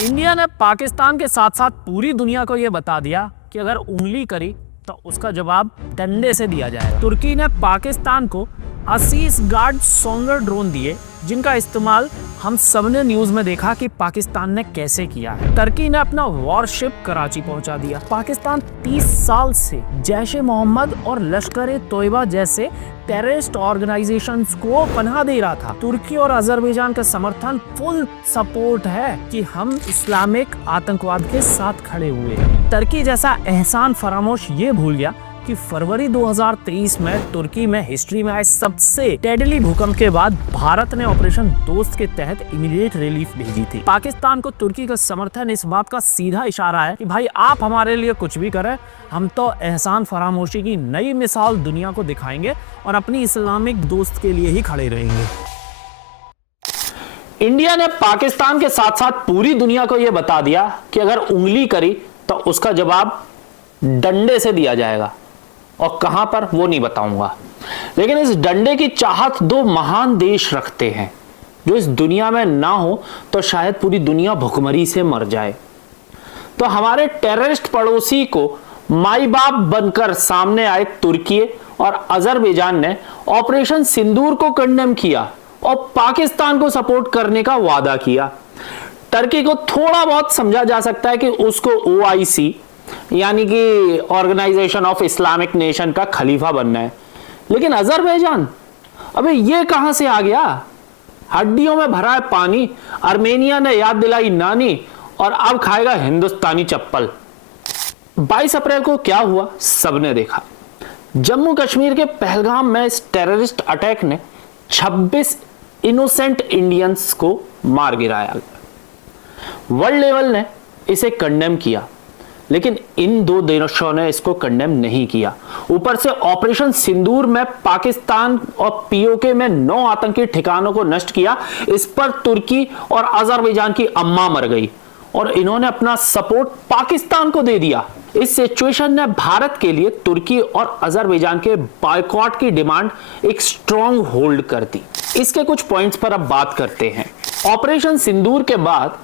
India ने पाकिस्तान के साथ साथ पूरी दुनिया को यह बता दिया कि अगर उंगली करी तो उसका जवाब डंडे से दिया जाएगा। तुर्की ने पाकिस्तान को 80 गार्ड सोंगर ड्रोन दिए, जिनका इस्तेमाल हम सबने न्यूज में देखा कि पाकिस्तान ने कैसे किया है। तुर्की ने अपना वॉरशिप कराची पहुंचा दिया। पाकिस्तान 30 साल से जैश ए मोहम्मद और लश्कर ए तोयबा जैसे टेररिस्ट ऑर्गेनाइजेशंस को पनाह दे रहा था। तुर्की और अजरबैजान का समर्थन फुल सपोर्ट है कि हम इस्लामिक आतंकवाद के साथ खड़े हुए हैं। तुर्की जैसा एहसान फरामोश ये भूल गया कि फरवरी 2023 में तुर्की में हिस्ट्री में आए सबसे डेडली भूकंप के बाद भारत ने ऑपरेशन दोस्त के तहत इमीडिएट रिलीफ भेजी थी। पाकिस्तान को तुर्की का समर्थन इस बात का सीधा इशारा है कि भाई आप हमारे लिए कुछ भी करें, हम तो एहसान फरामोशी की नई मिसाल दुनिया को दिखाएंगे और अपनी इस्लामिक दोस्त के लिए ही खड़े रहेंगे। इंडिया ने पाकिस्तान के साथ साथ पूरी दुनिया को यह बता दिया कि अगर उंगली करी तो उसका जवाब डंडे से दिया जाएगा, और कहां पर वो नहीं बताऊंगा। लेकिन इस डंडे की चाहत दो महान देश रखते हैं जो इस दुनिया में ना हो तो शायद पूरी दुनिया भुखमरी से मर जाए। तो हमारे टेररिस्ट पड़ोसी को माई बाप बनकर सामने आए तुर्की और अजरबैजान ने ऑपरेशन सिंदूर को कंडेम किया और पाकिस्तान को सपोर्ट करने का वादा किया। तुर्की को थोड़ा बहुत समझा जा सकता है कि उसको ओआईसी यानी कि ऑर्गेनाइजेशन ऑफ इस्लामिक नेशन का खलीफा बनना है, लेकिन अजरबैजान अबे ये कहां से आ गया? हड्डियों में भरा है पानी, आर्मेनिया ने याद दिलाई नानी और अब खाएगा हिंदुस्तानी चप्पल। 22 अप्रैल को क्या हुआ सबने देखा। जम्मू कश्मीर के पहलगाम में इस टेररिस्ट अटैक ने 26 इनोसेंट इंडियंस को मार गिराया। वर्ल्ड लेवल ने इसे कंडेम किया, लेकिन इन दो देशों ने इसको कंडेम नहीं किया। ऊपर से ऑपरेशन सिंदूर में पाकिस्तान और पीओके में 9 आतंकी ठिकानों को नष्ट किया। इस पर तुर्की और अजरबैजान की अम्मा मर गई और इन्होंने अपना सपोर्ट पाकिस्तान को दे दिया। इस सिचुएशन ने भारत के लिए तुर्की और अजरबैजान के बायकॉट की डिमांड एक स्ट्रॉन्ग होल्ड कर दी। इसके कुछ पॉइंट्स पर अब बात करते हैं। ऑपरेशन सिंदूर के बाद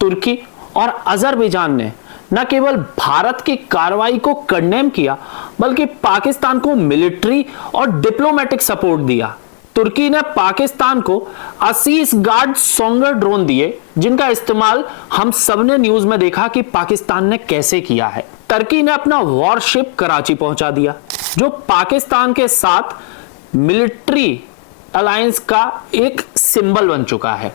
तुर्की और अजरबैजान ने न केवल भारत की कार्रवाई को कंडेम किया, बल्कि पाकिस्तान को मिलिट्री और डिप्लोमेटिक सपोर्ट दिया। तुर्की ने पाकिस्तान को 80 गार्ड सोंगर ड्रोन दिए, जिनका इस्तेमाल हम सबने न्यूज में देखा कि पाकिस्तान ने कैसे किया है। तुर्की ने अपना वॉरशिप कराची पहुंचा दिया, जो पाकिस्तान के साथ मिलिट्री अलायंस का एक सिंबल बन चुका है।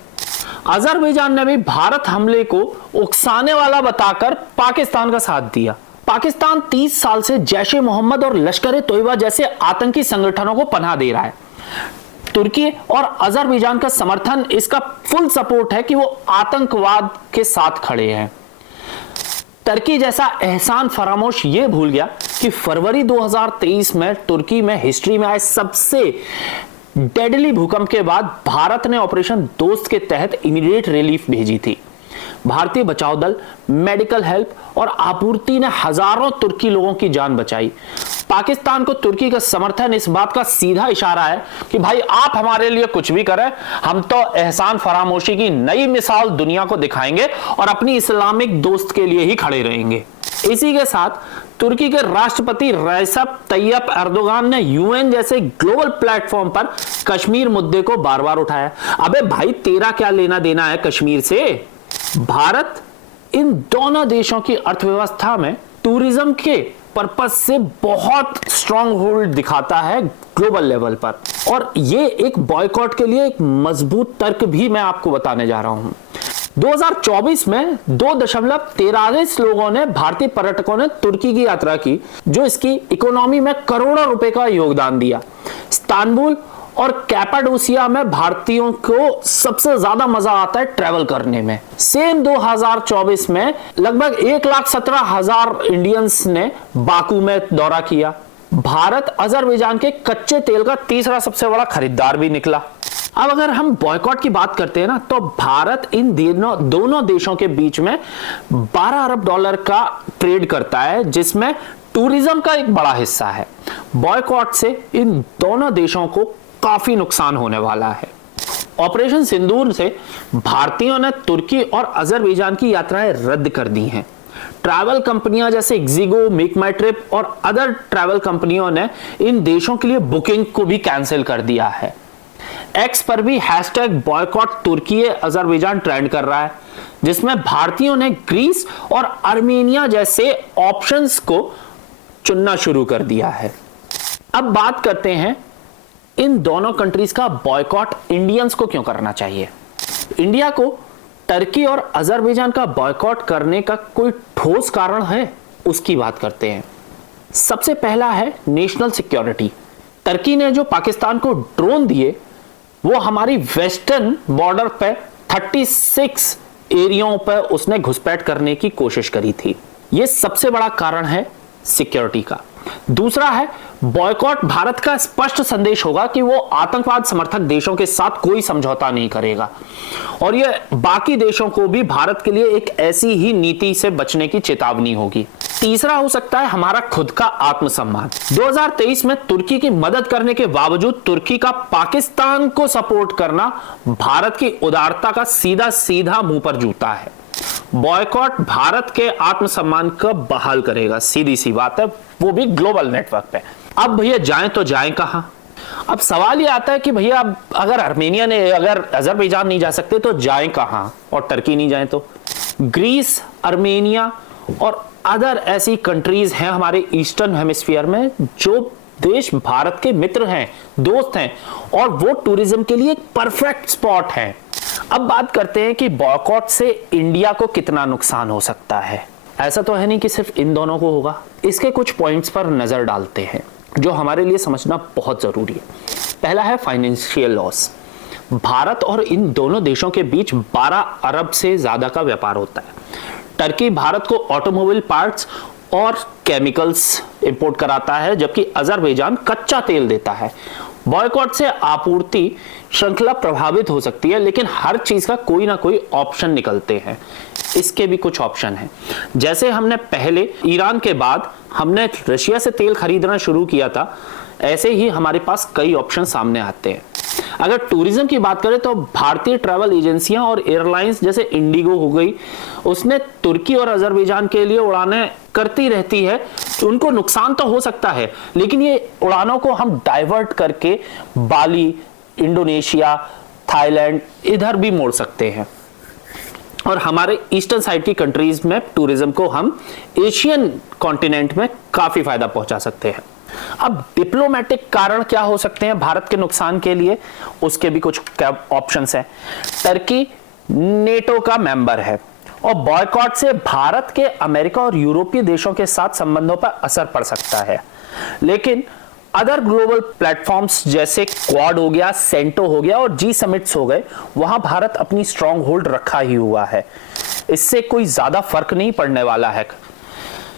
अजरबैजान ने भी भारत हमले को उकसाने वाला बताकर पाकिस्तान का साथ दिया। पाकिस्तान 30 साल से जैश ए मोहम्मद और लश्कर ए तोयबा जैसे आतंकी संगठनों को पनाह दे रहा है। तुर्की और अजरबैजान का समर्थन, इसका फुल सपोर्ट है कि वो आतंकवाद के साथ खड़े हैं। तुर्की जैसा एहसान फरामोश ये भूल गया कि फरवरी 2023 में तुर्की में हिस्ट्री में आए सबसे डेडली भूकंप के बाद भारत ने ऑपरेशन दोस्त के तहत इमीडिएट रिलीफ भेजी थी। भारतीय बचाव दल, मेडिकल हेल्प और आपूर्ति ने हजारों तुर्की लोगों की जान बचाई। पाकिस्तान को तुर्की का समर्थन इस बात का सीधा इशारा है कि भाई आप हमारे लिए कुछ भी करें, हम तो एहसान फरामोशी की नई मिसाल दुनिया को दिखाएंगे और अपनी इस्लामिक दोस्त के लिए ही खड़े रहेंगे। इसी के साथ तुर्की के राष्ट्रपति रेसेप तैयप एर्दोगान ने यूएन जैसे ग्लोबल प्लेटफॉर्म पर कश्मीर मुद्दे को बार बार उठाया। अबे भाई तेरा क्या लेना देना है कश्मीर से? भारत इन दोनों देशों की अर्थव्यवस्था में टूरिज्म के पर्पस से बहुत स्ट्रॉन्ग होल्ड दिखाता है ग्लोबल लेवल पर, और ये एक बॉयकॉट के लिए एक मजबूत तर्क भी मैं आपको बताने जा रहा हूं। 2024 में 2.43 लोगों ने, भारतीय पर्यटकों ने तुर्की की यात्रा की, जो इसकी इकोनॉमी में करोड़ों रुपए का योगदान दिया। इस्तांबुल और कैपाडोसिया में भारतीयों को सबसे ज्यादा मजा आता है ट्रैवल करने में। सेम 2024 में लगभग 1,17,000 इंडियंस ने बाकू में दौरा किया। भारत अजरबैजान के कच्चे तेल का तीसरा सबसे बड़ा खरीदार भी निकला। अब अगर हम बॉयकॉट की बात करते हैं ना, तो भारत इन दोनों देशों के बीच में 12 अरब डॉलर का ट्रेड करता है, जिसमें टूरिज्म का एक बड़ा हिस्सा है। बॉयकॉट से इन दोनों देशों को काफी नुकसान होने वाला है। ऑपरेशन सिंदूर से भारतीयों ने तुर्की और अजरबैजान की यात्राएं रद्द कर दी हैं। ट्रैवल कंपनियां जैसे एक्सिगो, मेक माई ट्रिप और अदर ट्रैवल कंपनियों ने इन देशों के लिए बुकिंग को भी कैंसिल कर दिया है। एक्स पर भी हैशटैग बॉयकॉट तुर्की अजरबैजान ट्रेंड कर रहा है, जिसमें भारतीयों ने ग्रीस और आर्मेनिया जैसे ऑप्शंस को चुनना शुरू कर दिया है। अब बात करते हैं इन दोनों कंट्रीज का बॉयकॉट इंडियंस को क्यों करना चाहिए। इंडिया को टर्की और अजरबैजान का बॉयकॉट करने का कोई ठोस कारण है, उसकी बात करते हैं। सबसे पहला है नेशनल सिक्योरिटी। टर्की ने जो पाकिस्तान को ड्रोन दिए वो हमारी वेस्टर्न बॉर्डर पे 36 एरियाओं पर उसने घुसपैठ करने की कोशिश करी थी। यह सबसे बड़ा कारण है सिक्योरिटी का। दूसरा है बॉयकॉट भारत का स्पष्ट संदेश होगा कि वो आतंकवाद समर्थक देशों के साथ कोई समझौता नहीं करेगा और ये बाकी देशों को भी भारत के लिए एक ऐसी ही नीति से बचने की चेतावनी होगी। तीसरा हो सकता है हमारा खुद का आत्मसम्मान। 2023 में तुर्की की मदद करने के बावजूद तुर्की का पाकिस्तान को सपोर्ट करना भारत की उदारता का सीधा सीधा मुंह पर जूता है। बॉयकॉट भारत के आत्मसम्मान को बहाल करेगा, सीधी सी बात है, वो भी ग्लोबल नेटवर्क पे। अब भैया जाएं तो जाएं कहां। अब सवाल ये आता है कि भैया अगर आर्मेनिया ने, अगर अजरबैजान नहीं जा सकते तो जाएं कहां, और टर्की नहीं जाए तो ग्रीस, आर्मेनिया और अदर ऐसी कंट्रीज हैं हमारे ईस्टर्न हेमिस्फीयर में जो देश भारत के मित्र हैं, दोस्त हैं और वो टूरिज्म के लिए एक परफेक्ट स्पॉट है। अब बात करते हैं कि बॉयकॉट से इंडिया को कितना नुकसान हो सकता है। ऐसा तो है नहीं कि सिर्फ इन दोनों को होगा। इसके कुछ पॉइंट्स पर नजर डालते हैं जो हमारे लिए समझना बहुत जरूरी है। पहला है फाइनेंशियल लॉस। भारत और इन दोनों देशों के बीच 12 अरब से ज्यादा का व्यापार होता है। टर्की भारत को ऑटोमोबाइल पार्ट्स और केमिकल्स इंपोर्ट कराता है, जबकि अजरबैजान कच्चा तेल देता है। बॉयकॉट से आपूर्ति श्रृंखला प्रभावित हो सकती है, लेकिन हर चीज का कोई ना कोई ऑप्शन निकलते हैं। इसके भी कुछ ऑप्शन हैं, जैसे हमने पहले ईरान के बाद हमने रशिया से तेल खरीदना शुरू किया था, ऐसे ही हमारे पास कई ऑप्शन सामने आते हैं। अगर टूरिज्म की बात करें तो भारतीय ट्रैवल एजेंसियां और एयरलाइंस जैसे इंडिगो हो गई, उसने तुर्की और अजरबैजान के लिए उड़ानें करती रहती है। तो उनको नुकसान तो हो सकता है, लेकिन ये उड़ानों को हम डाइवर्ट करके बाली, इंडोनेशिया, थाईलैंड इधर भी मोड़ सकते हैं और हमारे ईस्टर्न साइड की कंट्रीज में टूरिज्म को हम एशियन कॉन्टिनेंट में काफी फायदा पहुंचा सकते हैं। अब डिप्लोमेटिक कारण क्या हो सकते हैं भारत के नुकसान के लिए, उसके भी कुछ ऑप्शंस हैं। टर्की नेटो का मेंबर है और बॉयकॉट से भारत के अमेरिका और यूरोपीय देशों के साथ संबंधों पर असर पड़ सकता है। लेकिन अदर ग्लोबल प्लेटफॉर्म्स जैसे क्वाड हो गया, सेंटो हो गया और जी समिट्स हो गए, वहां भारत अपनी स्ट्रॉन्ग होल्ड रखा ही हुआ है। इससे कोई ज्यादा फर्क नहीं पड़ने वाला है।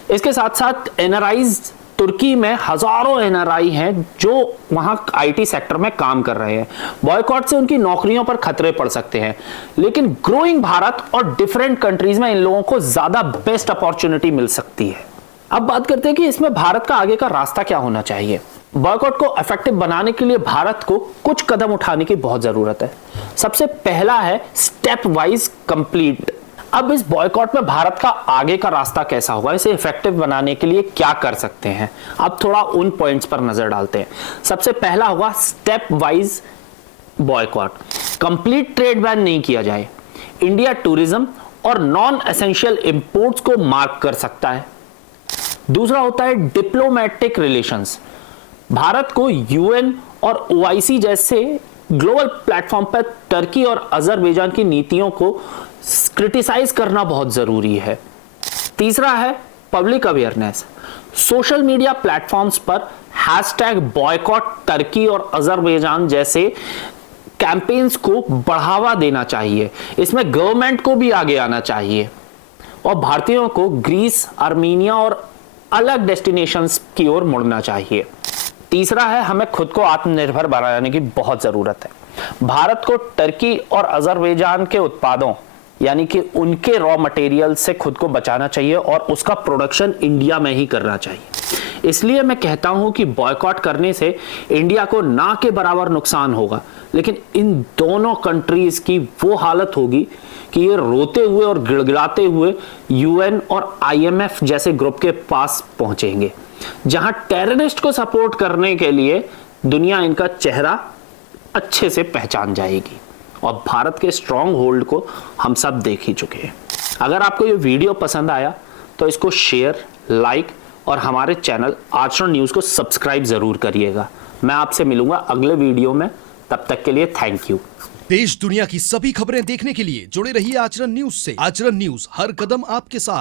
इसके साथ साथ एनआरआईज, तुर्की में हजारों एनआरआई हैं जो वहां आईटी सेक्टर में काम कर रहे हैं। बॉयकॉट से उनकी नौकरियों पर खतरे पड़ सकते हैं, लेकिन ग्रोइंग भारत और डिफरेंट कंट्रीज में इन लोगों को ज्यादा बेस्ट अपॉर्चुनिटी मिल सकती है। अब बात करते हैं कि इसमें भारत का आगे का रास्ता क्या होना चाहिए। बॉयकॉट को इफेक्टिव बनाने के लिए भारत को कुछ कदम उठाने की बहुत जरूरत है। सबसे पहला है स्टेप वाइज कंप्लीट। अब इस बॉयकॉट में भारत का आगे का रास्ता कैसा होगा, इसे इफेक्टिव बनाने के लिए क्या कर सकते हैं, अब थोड़ा उन पॉइंट्स पर नजर डालते हैं। सबसे पहला होगा step wise boycott. Complete trade ban नहीं किया जाए। इंडिया टूरिज्म और नॉन एसेंशियल इंपोर्ट्स को मार्क कर सकता है। दूसरा होता है डिप्लोमेटिक रिलेशंस। भारत को यूएन और ओआईसी जैसे ग्लोबल प्लेटफॉर्म पर टर्की और अजरबैजान की नीतियों को क्रिटिसाइज करना बहुत जरूरी है। तीसरा है public awareness. Social media platforms पर हैशटैग बॉयकॉट टर्की और अजरबैजान जैसे कैंपेन्स को बढ़ावा देना चाहिए। इसमें गवर्नमेंट को भी आगे आना चाहिए और भारतीयों को ग्रीस, आर्मेनिया और अलग डेस्टिनेशंस की ओर मुड़ना चाहिए। तीसरा है हमें खुद को आत्मनिर्भर बनाने की बहुत जरूरत है। भारत को टर्की और अजरबैजान के उत्पादों यानी कि उनके रॉ मटेरियल से खुद को बचाना चाहिए और उसका प्रोडक्शन इंडिया में ही करना चाहिए। इसलिए मैं कहता हूं कि बॉयकॉट करने से इंडिया को ना के बराबर नुकसान होगा, लेकिन इन दोनों कंट्रीज की वो हालत होगी कि ये रोते हुए और गिड़गिड़ाते हुए यूएन और आईएमएफ जैसे ग्रुप के पास पहुंचेंगे, जहां टेररिस्ट को सपोर्ट करने के लिए दुनिया इनका चेहरा अच्छे से पहचान जाएगी। और भारत के स्ट्रॉन्ग होल्ड को हम सब देख ही चुके हैं। अगर आपको ये वीडियो पसंद आया तो इसको शेयर, लाइक और हमारे चैनल आचरण न्यूज को सब्सक्राइब जरूर करिएगा। मैं आपसे मिलूंगा अगले वीडियो में, तब तक के लिए थैंक यू। देश दुनिया की सभी खबरें देखने के लिए जुड़े रहिए आचरण न्यूज से। आचरण न्यूज, हर कदम आपके साथ।